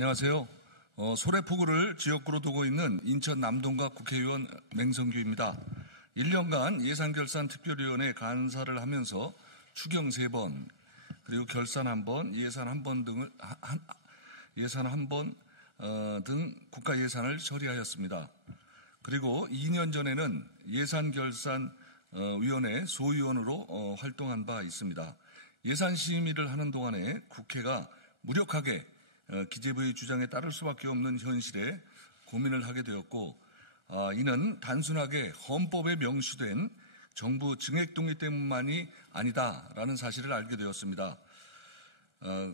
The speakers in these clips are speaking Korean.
안녕하세요. 소래포구를 지역구로 두고 있는 인천 남동갑 국회의원 맹성규입니다. 1년간 예산결산특별위원회 간사를 하면서 추경 3번, 그리고 결산 1번, 예산 1번 등 국가 예산을 처리하였습니다. 그리고 2년 전에는 예산결산위원회 소위원으로 활동한 바 있습니다. 예산심의를 하는 동안에 국회가 무력하게 기재부의 주장에 따를 수밖에 없는 현실에 고민을 하게 되었고, 이는 단순하게 헌법에 명시된 정부 증액 동의 때문만이 아니다라는 사실을 알게 되었습니다.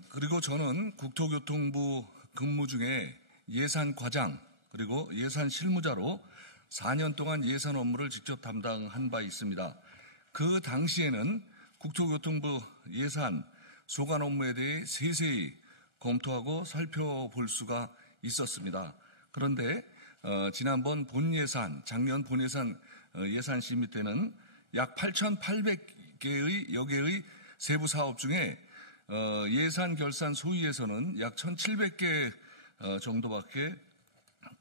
그리고 저는 국토교통부 근무 중에 예산과장 그리고 예산실무자로 4년 동안 예산 업무를 직접 담당한 바 있습니다. 그 당시에는 국토교통부 예산 소관 업무에 대해 세세히 검토하고 살펴볼 수가 있었습니다. 그런데 지난번 작년 본예산 예산심의 때는 약 8,800개의 여개의 세부 사업 중에 예산 결산 소위에서는 약 1,700개 정도밖에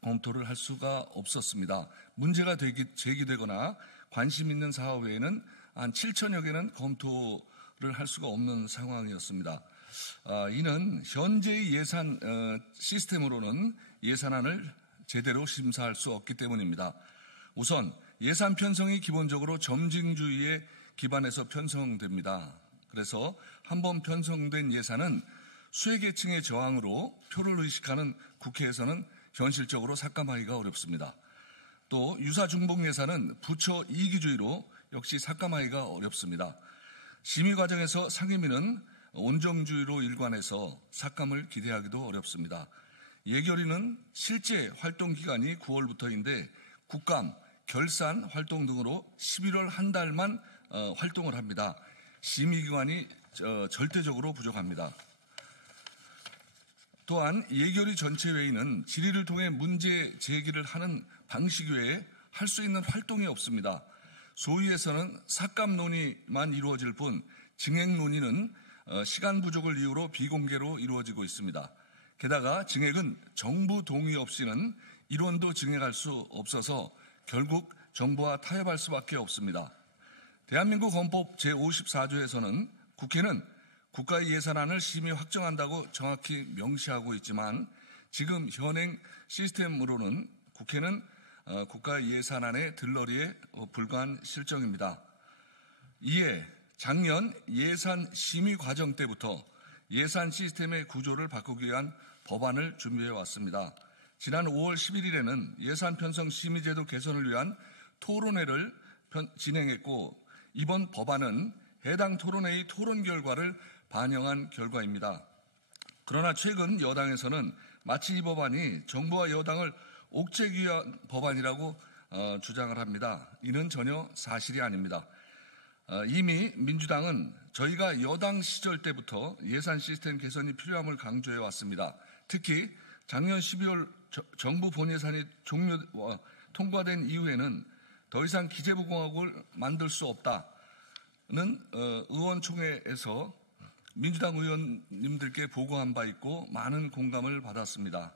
검토를 할 수가 없었습니다. 문제가 제기되거나 관심 있는 사업 외에는 한 7천여 개는 검토를 할 수가 없는 상황이었습니다. 이는 현재의 예산 시스템으로는 예산안을 제대로 심사할 수 없기 때문입니다. 우선 예산 편성이 기본적으로 점진주의에 기반해서 편성됩니다. 그래서 한번 편성된 예산은 수혜계층의 저항으로 표를 의식하는 국회에서는 현실적으로 삭감하기가 어렵습니다. 또 유사중복 예산은 부처 이기주의로 역시 삭감하기가 어렵습니다. 심의 과정에서 상임위는 온정주의로 일관해서 삭감을 기대하기도 어렵습니다. 예결위는 실제 활동 기간이 9월부터인데 국감, 결산 활동 등으로 11월 한 달만 활동을 합니다. 심의기관이 절대적으로 부족합니다. 또한 예결위 전체 회의는 질의를 통해 문제 제기를 하는 방식 외에 할 수 있는 활동이 없습니다. 소위에서는 삭감 논의만 이루어질 뿐 증액 논의는 시간 부족을 이유로 비공개로 이루어지고 있습니다. 게다가 증액은 정부 동의 없이는 일원도 증액할 수 없어서 결국 정부와 타협할 수밖에 없습니다. 대한민국 헌법 제54조에서는 국회는 국가의 예산안을 심의 확정한다고 정확히 명시하고 있지만 지금 현행 시스템으로는 국회는 국가의 예산안의 들러리에 불과한 실정입니다. 이에 작년 예산 심의 과정 때부터 예산 시스템의 구조를 바꾸기 위한 법안을 준비해 왔습니다. 지난 5월 11일에는 예산 편성 심의제도 개선을 위한 토론회를 진행했고 이번 법안은 해당 토론회의 토론 결과를 반영한 결과입니다. 그러나 최근 여당에서는 마치 이 법안이 정부와 여당을 옥죄기 위한 법안이라고 주장을 합니다. 이는 전혀 사실이 아닙니다. 이미 민주당은 저희가 여당 시절 때부터 예산 시스템 개선이 필요함을 강조해 왔습니다. 특히 작년 12월 정부 본예산이 통과된 이후에는 더 이상 기재부공화국을 만들 수 없다는 의원총회에서 민주당 의원님들께 보고한 바 있고 많은 공감을 받았습니다.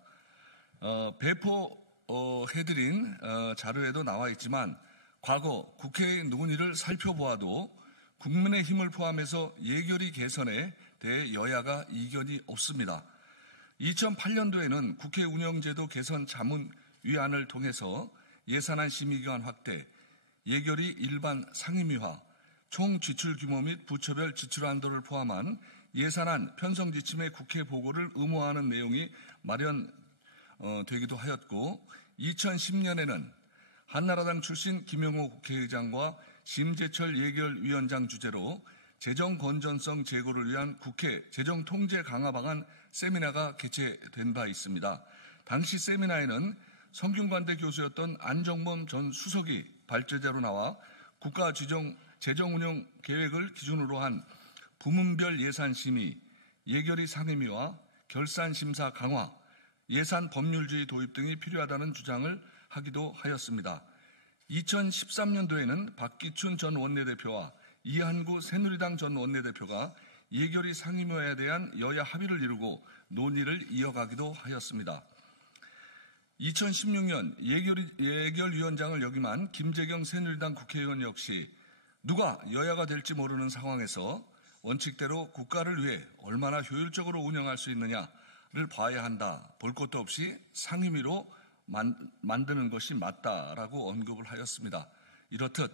배포해드린 자료에도 나와 있지만 과거 국회의 논의를 살펴보아도 국민의힘을 포함해서 예결위 개선에 대해 여야가 이견이 없습니다. 2008년도에는 국회 운영제도 개선 자문위안을 통해서 예산안 심의기간 확대, 예결위 일반 상임위화, 총 지출 규모 및 부처별 지출 한도를 포함한 예산안 편성 지침의 국회 보고를 의무화하는 내용이 마련되기도 하였고 2010년에는 한나라당 출신 김영호 국회의장과 심재철 예결위원장 주재로 재정 건전성 제고를 위한 국회 재정 통제 강화 방안 세미나가 개최된 바 있습니다. 당시 세미나에는 성균관대 교수였던 안정범 전 수석이 발제자로 나와 국가 재정 운영 계획을 기준으로 한 부문별 예산 심의, 예결위 상임위와 결산 심사 강화, 예산 법률주의 도입 등이 필요하다는 주장을 하기도 하였습니다. 2013년도에는 박기춘 전 원내대표와 이한구 새누리당 전 원내대표가 예결위 상임위에 대한 여야 합의를 이루고 논의를 이어가기도 하였습니다. 2016년 예결위원장을 역임한 김재경 새누리당 국회의원 역시 누가 여야가 될지 모르는 상황에서 원칙대로 국가를 위해 얼마나 효율적으로 운영할 수 있느냐를 봐야 한다. 볼 것도 없이 상임위로 만드는 것이 맞다라고 언급을 하였습니다. 이렇듯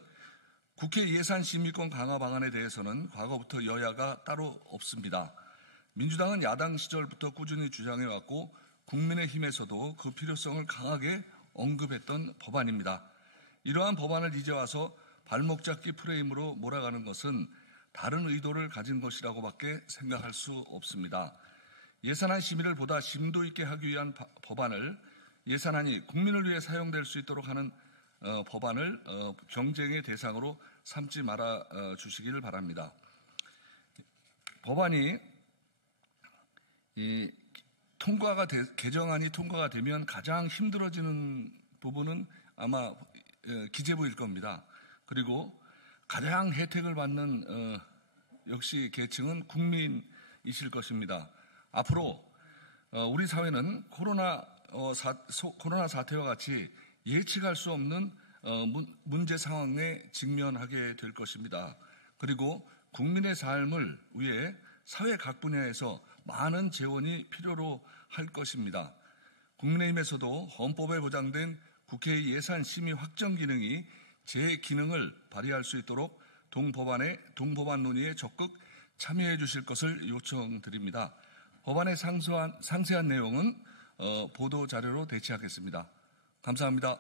국회 예산심의권 강화 방안에 대해서는 과거부터 여야가 따로 없습니다. 민주당은 야당 시절부터 꾸준히 주장해왔고 국민의힘에서도 그 필요성을 강하게 언급했던 법안입니다. 이러한 법안을 이제 와서 발목 잡기 프레임으로 몰아가는 것은 다른 의도를 가진 것이라고밖에 생각할 수 없습니다. 예산안 심의를 보다 심도 있게 하기 위한 법안을 예산안이 국민을 위해 사용될 수 있도록 하는 법안을 경쟁의 대상으로 삼지 말아 주시기를 바랍니다. 법안이 개정안이 통과가 되면 가장 힘들어지는 부분은 아마 기재부일 겁니다. 그리고 가장 혜택을 받는 역시 계층은 국민이실 것입니다. 앞으로 우리 사회는 코로나 사태와 같이 예측할 수 없는 문제 상황에 직면하게 될 것입니다. 그리고 국민의 삶을 위해 사회 각 분야에서 많은 재원이 필요로 할 것입니다. 국민의힘에서도 헌법에 보장된 국회의 예산 심의 확정 기능이 제 기능을 발휘할 수 있도록 동법안 논의에 적극 참여해 주실 것을 요청드립니다. 법안의 상세한 내용은 보도 자료로 대체하겠습니다. 감사합니다.